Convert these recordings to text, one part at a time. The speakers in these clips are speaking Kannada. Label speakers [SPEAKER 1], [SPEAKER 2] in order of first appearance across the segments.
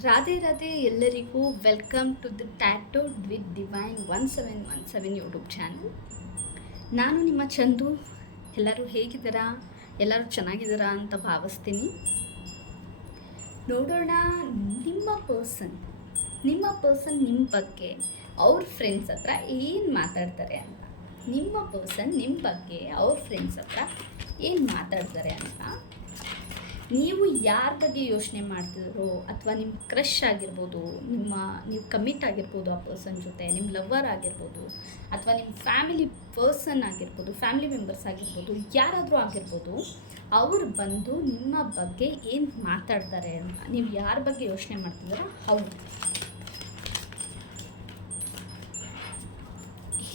[SPEAKER 1] ರಾಧೆ ರಾಧೆ ಎಲ್ಲರಿಗೂ welcome to the tattoo with divine one seven one seven YouTube channel ನಾನು ನಿಮ್ಮ ಚಂದು. ಎಲ್ಲರೂ ಹೇಗಿದ್ದೀರಾ? ಎಲ್ಲರೂ ಚೆನ್ನಾಗಿದ್ದೀರಾ ಅಂತ ಭಾವಿಸ್ತೀನಿ. ನೋಡೋಣ ನಿಮ್ಮ ಪರ್ಸನ್ ನಿಮ್ಮ ಪರ್ಸನ್ ನಿಮ್ಮ ಬಗ್ಗೆ. ಅವ್ರ ಫ್ರೆಂಡ್ಸ್ ಹತ್ರ ಏನು ಮಾತಾಡ್ತಾರೆ ಅಂತ. ನಿಮ್ಮ ಪರ್ಸನ್ ನಿಮ್ಮ ಬಗ್ಗೆ ಅವ್ರ ಫ್ರೆಂಡ್ಸ್ ಹತ್ರ ಏನು ಮಾತಾಡ್ತಾರೆ ಅಂತ. ನೀವು ಯಾರ ಬಗ್ಗೆ ಯೋಚನೆ ಮಾಡ್ತಿದ್ರೋ ಅಥವಾ ನಿಮ್ಮ ಕ್ರಷ್ ಆಗಿರ್ಬೋದು, ನಿಮ್ಮ, ನೀವು ಕಮಿಟ್ ಆಗಿರ್ಬೋದು ಆ ಪರ್ಸನ್ ಜೊತೆ ನಿಮ್ಮ ಲವರ್ ಆಗಿರ್ಬೋದು, ಅಥವಾ ನಿಮ್ಮ ಫ್ಯಾಮಿಲಿ ಪರ್ಸನ್ ಆಗಿರ್ಬೋದು ಫ್ಯಾಮಿಲಿ ಮೆಂಬರ್ಸ್ ಆಗಿರ್ಬೋದು, ಯಾರಾದರೂ ಆಗಿರ್ಬೋದು, ಅವ್ರು ಬಂದು ನಿಮ್ಮ ಬಗ್ಗೆ ಏನು ಮಾತಾಡ್ತಾರೆ ಅಂತ ನೀವು ಯಾರ ಬಗ್ಗೆ ಯೋಚನೆ ಮಾಡ್ತಿದ್ದೀರೋ? ಹೌದು.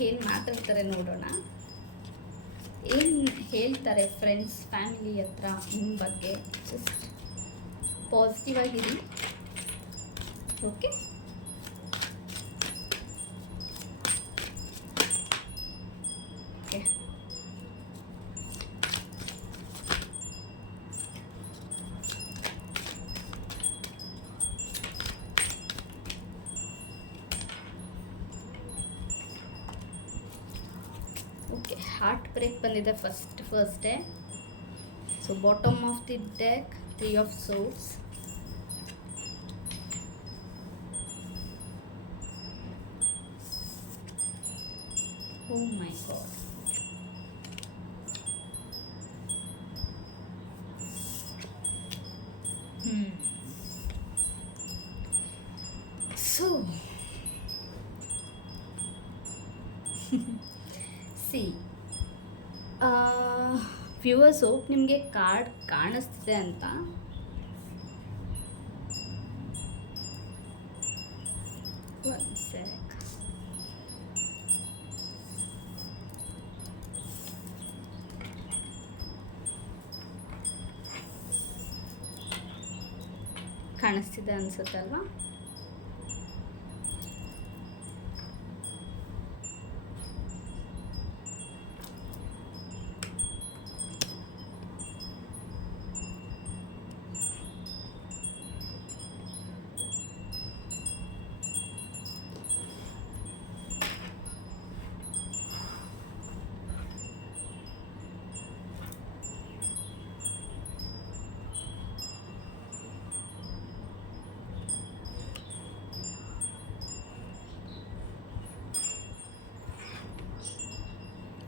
[SPEAKER 1] ಏನು ಮಾತಾಡ್ತಾರೆ ನೋಡೋಣ. ಏನು ಹೇಳ್ತಾರೆ ಫ್ರೆಂಡ್ಸ್ ಫ್ಯಾಮಿಲಿ ಹತ್ರ ನಿಮ್ಮ ಬಗ್ಗೆ? ಜಸ್ಟ್ ಪಾಸಿಟಿವ್ ಆಗಿರಿ. ಓಕೆ ಹಾರ್ಟ್ ಬ್ರೇಕ್ ಬಂದಿದೆ first first day so bottom of the deck three of swords oh my God hmm so see viewers hope ನಿಮಗೆ ಕಾರ್ಡ್ ಕಾಣಿಸ್ತಿದೆ ಅಂತ. ಕಾಣಿಸ್ತಿದೆ ಅನ್ಸುತ್ತಲ್ವಾ?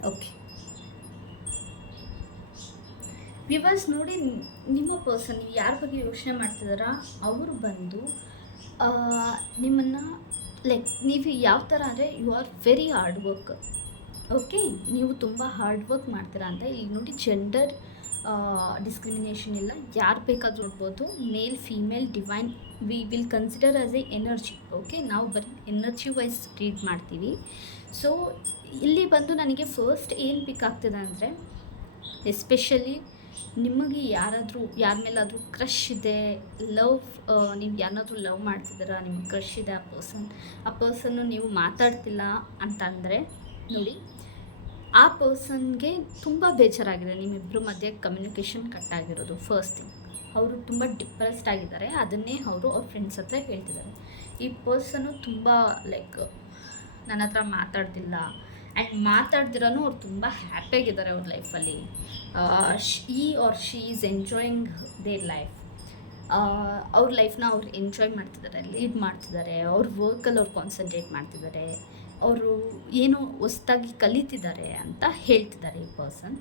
[SPEAKER 1] ಓಕೆ ವಿವರ್ಸ್ ನೋಡಿ, ನಿಮ್ಮ ಪರ್ಸನ್ ಯಾರ ಬಗ್ಗೆ ಯೋಚನೆ ಮಾಡ್ತಿದ್ದಾರಾ? ಅವರು ಬಂದು ನಿಮ್ಮನ್ನು ಲೈಕ್ ನೀವು ಯಾವ ಥರ ಅಂದರೆ you are very hard work okay ನೀವು ತುಂಬ ಹಾರ್ಡ್ ವರ್ಕ್ ಮಾಡ್ತೀರಾ ಅಂತ. ಇಲ್ಲಿ ನೋಡಿ ಜೆಂಡರ್ ಡಿಸ್ಕ್ರಿಮಿನೇಷನ್ ಇಲ್ಲ. ಯಾರು ಬೇಕಾದರೂ ನೋಡ್ಬೋದು. Male female divine we will consider as a energy okay ನಾವು ಬರೀ ಎನರ್ಜಿ ವೈಸ್ ಟ್ರೀಟ್ ಮಾಡ್ತೀವಿ. ಸೊ ಇಲ್ಲಿ ಬಂದು ನನಗೆ ಫಸ್ಟ್ ಏನು ಪಿಕ್ ಆಗ್ತಿದೆ ಅಂದರೆ ಎಸ್ಪೆಷಲಿ ನಿಮಗೆ ಯಾರಾದರೂ, ಯಾರ ಮೇಲಾದರೂ ಕ್ರಷ್ ಇದೆ ಲವ್ ನೀವು ಯಾರಾದರೂ ಲವ್ ಮಾಡ್ತಿದ್ದೀರಾ, ನಿಮ್ಗೆ ಕ್ರಷ್ ಇದೆ ಆ ಪರ್ಸನ್ ಆ ಪರ್ಸನ್ನು ನೀವು ಮಾತಾಡ್ತಿಲ್ಲ ಅಂತಂದರೆ, ನೋಡಿ ಆ ಪರ್ಸನ್ಗೆ ತುಂಬ ಬೇಜಾರಾಗಿದೆ. ನಿಮ್ಮಿಬ್ಬರ ಮಧ್ಯೆ ಕಮ್ಯುನಿಕೇಷನ್ ಕಟ್ ಆಗಿರೋದು ಫಸ್ಟ್ ಥಿಂಗ್ ಅವರು ತುಂಬ ಡಿಪ್ರೆಸ್ಡ್ ಆಗಿದ್ದಾರೆ. ಅದನ್ನೇ ಅವರು ಅವ್ರ ಫ್ರೆಂಡ್ಸ್ ಹತ್ರ ಹೇಳ್ತಿದ್ದಾರೆ. ಈ ಪರ್ಸನು ತುಂಬ ಲೈಕ್ ನನ್ನ ಹತ್ರ ಮಾತಾಡ್ತಿಲ್ಲ. ಆ್ಯಂಡ್ ಮಾತಾಡ್ದಿರೋನು ಅವ್ರು ತುಂಬ ಹ್ಯಾಪಿಯಾಗಿದ್ದಾರೆ ಅವ್ರ ಲೈಫಲ್ಲಿ ಈ or she is enjoying their life ಅವ್ರ ಲೈಫ್ನ ಅವ್ರು ಎಂಜಾಯ್ ಮಾಡ್ತಿದ್ದಾರೆ ಲೀಡ್ ಮಾಡ್ತಿದ್ದಾರೆ. ಅವ್ರ ವರ್ಕಲ್ಲಿ ಅವ್ರು ಕಾನ್ಸಂಟ್ರೇಟ್ ಮಾಡ್ತಿದ್ದಾರೆ. ಅವರು ಏನೋ ಹೊಸ್ದಾಗಿ ಕಲಿತಿದ್ದಾರೆ ಅಂತ ಹೇಳ್ತಿದ್ದಾರೆ ಈ ಪರ್ಸನ್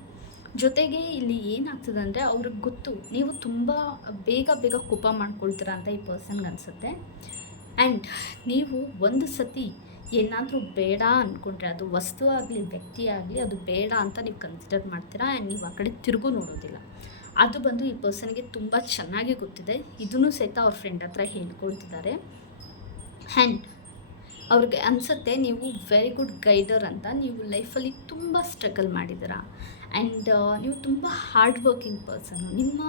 [SPEAKER 1] ಜೊತೆಗೆ ಇಲ್ಲಿ ಏನಾಗ್ತದೆ ಅಂದರೆ ಅವ್ರಿಗೆ ಗೊತ್ತು, ನೀವು ತುಂಬ ಬೇಗ ಬೇಗ ಕೋಪ ಮಾಡ್ಕೊಳ್ತೀರಾ ಅಂತ ಈ ಪರ್ಸನ್ಗೆ ಅನಿಸುತ್ತೆ. ಆ್ಯಂಡ್ ನೀವು ಒಂದು ಸತಿ ಏನಾದರೂ ಬೇಡ ಅಂದ್ಕೊಂಡ್ರೆ ಅದು ವಸ್ತು ಆಗಲಿ, ವ್ಯಕ್ತಿ ಆಗಲಿ, ಅದು ಬೇಡ ಅಂತ ನೀವು ಕನ್ಸಿಡರ್ ಮಾಡ್ತೀರಾ ಆ್ಯಂಡ್ ನೀವು ಆ ಕಡೆ ತಿರುಗೂ ನೋಡೋದಿಲ್ಲ. ಅದು ಬಂದು ಈ ಪರ್ಸನ್ಗೆ ತುಂಬ ಚೆನ್ನಾಗಿ ಗೊತ್ತಿದೆ. ಇದನ್ನು ಸಹಿತ ಅವ್ರ ಫ್ರೆಂಡ್ ಹತ್ರ ಹೇಳ್ಕೊಳ್ತಿದ್ದಾರೆ. ಆ್ಯಂಡ್ ಅವ್ರಿಗೆ ಅನಿಸುತ್ತೆ ನೀವು ವೆರಿ ಗುಡ್ ಗೈಡರ್ ಅಂತ. ನೀವು ಲೈಫಲ್ಲಿ ತುಂಬ ಸ್ಟ್ರಗಲ್ ಮಾಡಿದ್ದೀರಾ. ಆ್ಯಂಡ್ ನೀವು ತುಂಬ ಹಾರ್ಡ್ ವರ್ಕಿಂಗ್ ಪರ್ಸನು ನಿಮ್ಮ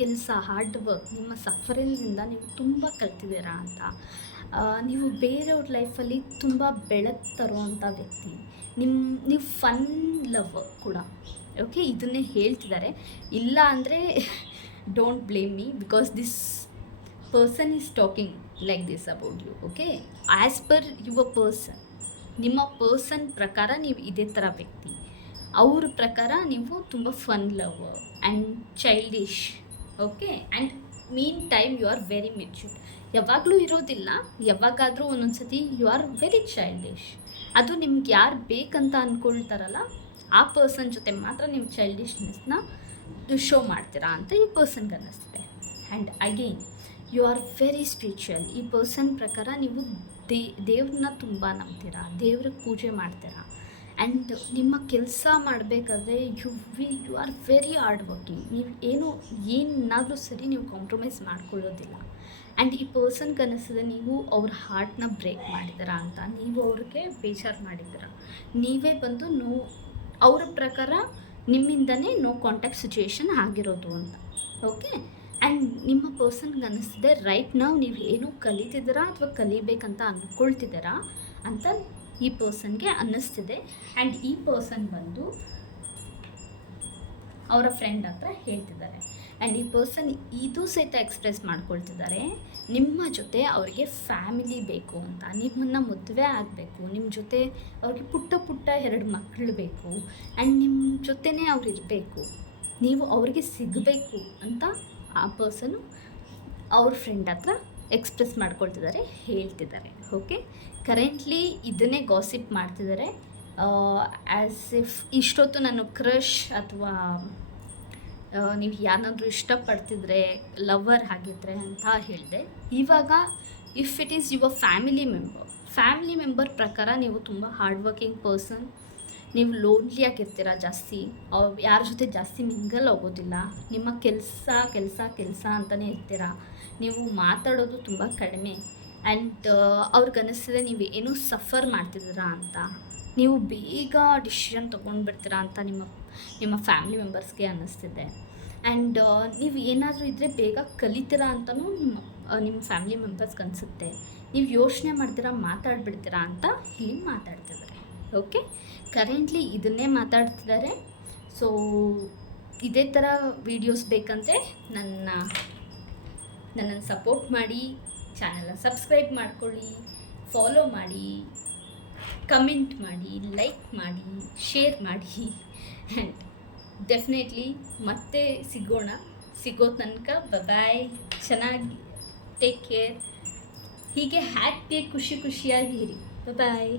[SPEAKER 1] ಕೆಲಸ ಹಾರ್ಡ್ ವರ್ಕ್ ನಿಮ್ಮ ಸಫರಿಂಗಿಂದ ನೀವು ತುಂಬ ಕಲ್ತಿದ್ದೀರಾ ಅಂತ. ನೀವು ಬೇರೆಯವ್ರ ಲೈಫಲ್ಲಿ ತುಂಬ ಬೆಳಕು ತರುವಂಥ ವ್ಯಕ್ತಿ. ನಿಮ್ಮ ನೀವು ಫನ್ ಲವ್ ಕೂಡ. ಓಕೆ ಇದನ್ನೇ ಹೇಳ್ತಿದ್ದಾರೆ. ಇಲ್ಲ ಅಂದರೆ don't blame me because this person is talking like this about you okay as per your person ನಿಮ್ಮ ಪರ್ಸನ್ ಪ್ರಕಾರ ನೀವು ಇದೇ ಥರ ವ್ಯಕ್ತಿ. ಅವ್ರ ಪ್ರಕಾರ ನೀವು ತುಂಬ fun love and childish okay and meantime you are very matured ಯಾವಾಗಲೂ ಇರೋದಿಲ್ಲ, ಯಾವಾಗಾದರೂ ಒಂದೊಂದು ಸತಿ ಯು ಆರ್ ವೆರಿ ಚೈಲ್ಡಿಶ್ ಅದು ನಿಮ್ಗೆ ಯಾರು ಬೇಕಂತ ಅಂದ್ಕೊಳ್ತಾರಲ್ಲ ಆ ಪರ್ಸನ್ ಜೊತೆ ಮಾತ್ರ ನೀವು ಚೈಲ್ಡಿಶ್ನೆಸ್ನ ಶೋ ಮಾಡ್ತೀರಾ ಅಂತ ಈ ಪರ್ಸನ್ಗೆ ಅನ್ನಿಸ್ತಿದೆ. And again you are very spiritual ಈ ಪರ್ಸನ್ ಪ್ರಕಾರ ನೀವು ದೇ, ದೇವ್ರನ್ನ ತುಂಬ ನಂಬ್ತೀರಾ? ದೇವ್ರಿಗೆ ಪೂಜೆ ಮಾಡ್ತೀರಾ? ಆ್ಯಂಡ್ ನಿಮ್ಮ ಕೆಲಸ ಮಾಡಬೇಕಾದ್ರೆ you we you are very hard working ನೀವು ಏನು, ಏನಾದರೂ ಸರಿ ನೀವು ಕಾಂಪ್ರಮೈಸ್ ಮಾಡ್ಕೊಳ್ಳೋದಿಲ್ಲ. ಆ್ಯಂಡ್ ಈ ಪರ್ಸನ್ ಕನಸಿದ ನೀವು ಅವ್ರ ಹಾರ್ಟ್ನ ಬ್ರೇಕ್ ಮಾಡಿದ್ದೀರಾ ಅಂತ. ನೀವು ಅವ್ರಿಗೆ ಬೇಜಾರು ಮಾಡಿದ್ದೀರಾ? ನೀವೇ ಬಂದು ನೋ, ಅವ್ರ ಪ್ರಕಾರ ನಿಮ್ಮಿಂದನೇ ನೋ ಕಾಂಟ್ಯಾಕ್ಟ್ ಸಿಚುವೇಶನ್ ಆಗಿರೋದು ಅಂತ. ಓಕೆ ಆ್ಯಂಡ್ ನಿಮ್ಮ ಪರ್ಸನ್ಗೆ ಅನ್ನಿಸ್ತಿದೆ ರೈಟ್ ನಾವು ನೀವು ಏನು ಕಲಿತಿದ್ದೀರಾ ಅಥವಾ ಕಲಿಬೇಕಂತ ಅಂದ್ಕೊಳ್ತಿದ್ದೀರಾ ಅಂತ ಈ ಪರ್ಸನ್ಗೆ ಅನ್ನಿಸ್ತಿದೆ ಆ್ಯಂಡ್ ಈ ಪರ್ಸನ್ ಬಂದು ಅವರ ಫ್ರೆಂಡ್ ಹತ್ರ ಹೇಳ್ತಿದ್ದಾರೆ. ಆ್ಯಂಡ್ ಈ ಪರ್ಸನ್ ಇದು ಸಹಿತ ಎಕ್ಸ್ಪ್ರೆಸ್ ಮಾಡ್ಕೊಳ್ತಿದ್ದಾರೆ, ನಿಮ್ಮ ಜೊತೆ ಅವರಿಗೆ ಫ್ಯಾಮಿಲಿ ಬೇಕು ಅಂತ, ನಿಮ್ಮನ್ನು ಮದುವೆ ಆಗಬೇಕು ನಿಮ್ಮ ಜೊತೆ ಅವ್ರಿಗೆ ಪುಟ್ಟ ಪುಟ್ಟ ಎರಡು ಮಕ್ಕಳು ಬೇಕು ಆ್ಯಂಡ್ ನಿಮ್ಮ ಜೊತೆನೇ ಅವ್ರು ಇರಬೇಕು, ನೀವು ಅವ್ರಿಗೆ ಸಿಗಬೇಕು ಅಂತ ಆ ಪರ್ಸನು ಅವ್ರ ಫ್ರೆಂಡ್ ಹತ್ರ ಎಕ್ಸ್ಪ್ರೆಸ್ ಮಾಡ್ಕೊಳ್ತಿದ್ದಾರೆ, ಹೇಳ್ತಿದ್ದಾರೆ. ಓಕೆ ಕರೆಂಟ್ಲಿ ಇದನ್ನೇ ಗಾಸಿಪ್ ಮಾಡ್ತಿದ್ದಾರೆ. ಆ್ಯಸ್ ಇಫ್ ಇಷ್ಟೊತ್ತು ನಾನು ಕ್ರಷ್ ಅಥವಾ ನೀವು ಯಾರನ್ನಾದ್ರೂ ಇಷ್ಟಪಡ್ತಿದ್ರೆ ಲವರ್ ಆಗಿದ್ರೆ ಅಂತ ಹೇಳಿದೆ. ಇವಾಗ if it is your family member family member ಪ್ರಕಾರ ನೀವು ತುಂಬ ಹಾರ್ಡ್ ವರ್ಕಿಂಗ್ ಪರ್ಸನ್ ನೀವು ಲೋನ್ಲಿ ಆಗಿರ್ತೀರ ಜಾಸ್ತಿ ಅವ್ರು ಯಾರ ಜೊತೆ ಜಾಸ್ತಿ ಮಿಂಗಲ್ ಆಗೋದಿಲ್ಲ, ನಿಮ್ಮ ಕೆಲಸ ಕೆಲಸ ಕೆಲಸ ಅಂತಲೇ ಇರ್ತೀರ? ನೀವು ಮಾತಾಡೋದು ತುಂಬ ಕಡಿಮೆ. ಆ್ಯಂಡ್ ಅವ್ರಿಗೆ ಅನ್ನಿಸ್ತಿದೆ ನೀವು ಏನೂ ಸಫರ್ ಮಾಡ್ತಿದ್ದೀರಾ ಅಂತ. ನೀವು ಬೇಗ ಡಿಸಿಷನ್ ತೊಗೊಂಡ್ಬಿಡ್ತೀರಾ ಅಂತ ನಿಮ್ಮ ನಿಮ್ಮ ಫ್ಯಾಮಿಲಿ ಮೆಂಬರ್ಸ್ಗೆ ಅನ್ನಿಸ್ತಿದೆ ಆ್ಯಂಡ್ ನೀವು ಏನಾದರೂ ಇದ್ದರೆ ಬೇಗ ಕಲಿತೀರಾ ಅಂತಲೂ ನಿಮ್ಮ ನಿಮ್ಮ ಫ್ಯಾಮಿಲಿ ಮೆಂಬರ್ಸ್ಗೆ ಅನಿಸುತ್ತೆ. ನೀವು ಯೋಚನೆ ಮಾಡ್ತೀರಾ ಮಾತಾಡ್ಬಿಡ್ತೀರಾ ಅಂತ ಇಲ್ಲಿ ಮಾತಾಡ್ತಿದ್ದಾರೆ. ಓಕೆ? ಕರೆಂಟ್ಲಿ ಇದನ್ನೇ ಮಾತಾಡ್ತಿದ್ದಾರೆ. ಸೊ ಇದೇ ಥರ ವೀಡಿಯೋಸ್ ಬೇಕಂದರೆ ನನ್ನ, ನನ್ನನ್ನು ಸಪೋರ್ಟ್ ಮಾಡಿ ಚಾನಲ್ನ ಸಬ್ಸ್ಕ್ರೈಬ್ ಮಾಡ್ಕೊಳ್ಳಿ ಫಾಲೋ ಮಾಡಿ ಕಮೆಂಟ್ ಮಾಡಿ ಲೈಕ್ ಮಾಡಿ ಶೇರ್ ಮಾಡಿ. ಆ್ಯಂಡ್ ಡೆಫಿನೆಟ್ಲಿ ಮತ್ತೆ ಸಿಗೋಣ. ಸಿಗೋ ತನಕ ಬಾಯ್ ಚೆನ್ನಾಗಿ ಟೇಕ್ ಕೇರ್ ಹೀಗೆ ಹ್ಯಾಪಿಯಾಗಿ ಖುಷಿ, ಖುಷಿಯಾಗಿ ಇರಿ. ಬಾಯ್